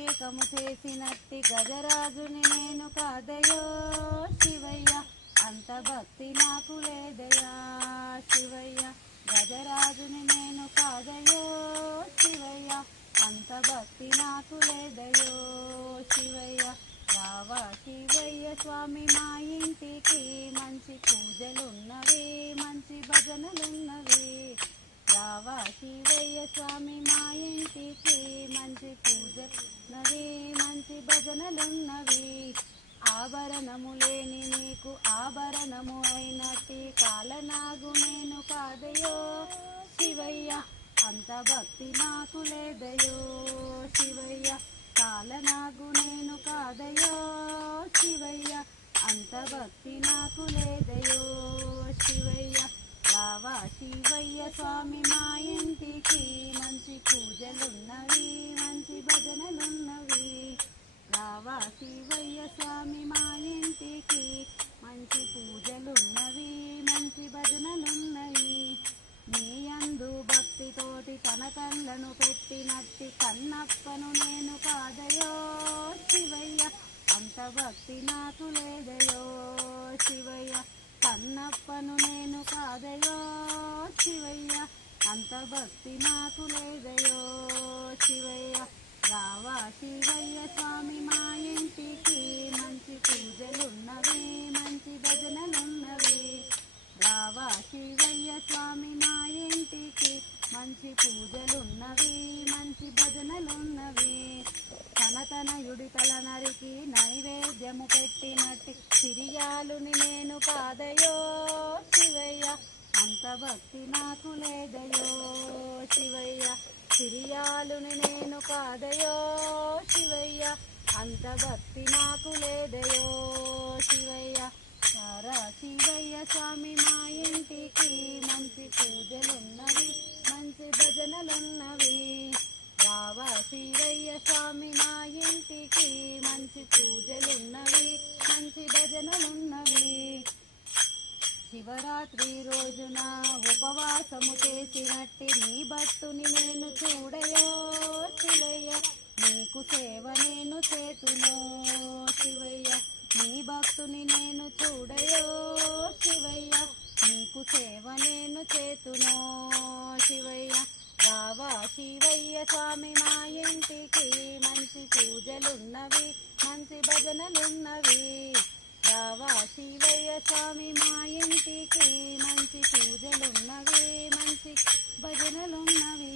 అభిషేకము చేసినట్టి గజరాజుని నేను కాదయో శివయ్య. అంత భక్తి నాకు లేదయా శివయ్య. గజరాజుని నేను కాదయో శివయ్య. అంత భక్తి నాకు లేదయో శివయ్య. రావా శివయ్య స్వామి మా ఇంటికి. మంచి పూజలున్నవి మంచి భజనలున్నవి. రావా శివయ్య స్వామి మా ఇంటికి మంచి భజనలున్నవి ఆభరణము లేని నీకు ఆభరణము అయినట్టి కాలనాగు నేను కాదయో శివయ్య అంత భక్తి నాకు లేదయో శివయ్య కాలనాగు నేను కాదయో శివయ్య అంత భక్తి నాకు లేదయో శివయ్య రావా శివయ్య స్వామి మా ఇంటికి. మంచి పూజలున్నవి మంచి భజనలున్నవి. రావా శివయ్య స్వామి మా ఇంటికి. మంచి పూజలున్నవి మంచి భజనలున్నవి నీ అందు భక్తితోటి తన కళ్ళను పెట్టినట్టి కన్నప్పను నేను కాదయో శివయ్య. అంత భక్తి నాకు లేదయో శివయ్య. కన్నప్పను నేను కాదయో శివయ్య. అంత భక్తి నాకు లేదయో శివయ్య. రావా శివయ్య స్వామి మా ఇంటికి మంచి పూజలున్నవి మంచి భజనలున్నవి. రావా శివయ్య స్వామి మా ఇంటికి మంచి పూజలున్నవి మంచి భజనలున్నవి. తనతనయుడి తల నరికి నైవేద్యము పెట్టినట్టి సిరియాలుని నేను కాదయో శివయ్య. అంత భక్తి నాకు లేదయో శివయ్య. సిరియాలుని నేను కాదయో శివయ్య అంత భక్తి నాకు లేదయో శివయ్య. సారా శివయ్య స్వామి మా ఇంటికి మంచి పూజలున్నవి మంచి భజనలున్నవి. రావా శివయ్య స్వామి మా ఇంటికి మంచి పూజలున్నవి మంచి భజనలున్నవి. శివరాత్రి రోజున ఉపవాసము చేసినట్టి నీ భక్తుని నేను చూడయో శివయ్య. నీకు సేవ నేను చేతును శివయ్య. నీ భక్తుని నేను చూడయో శివయ్య. నీకు సేవ నేను చేతును శివయ్య. రావా శివయ్య స్వామి మా ఇంటికి. మంచి పూజలున్నవి మంచి భజనలున్నవి. రావా శివయ్య స్వామి మా ఇంటికి మంచి పూజలున్నవి మంచి భజనలున్నవి.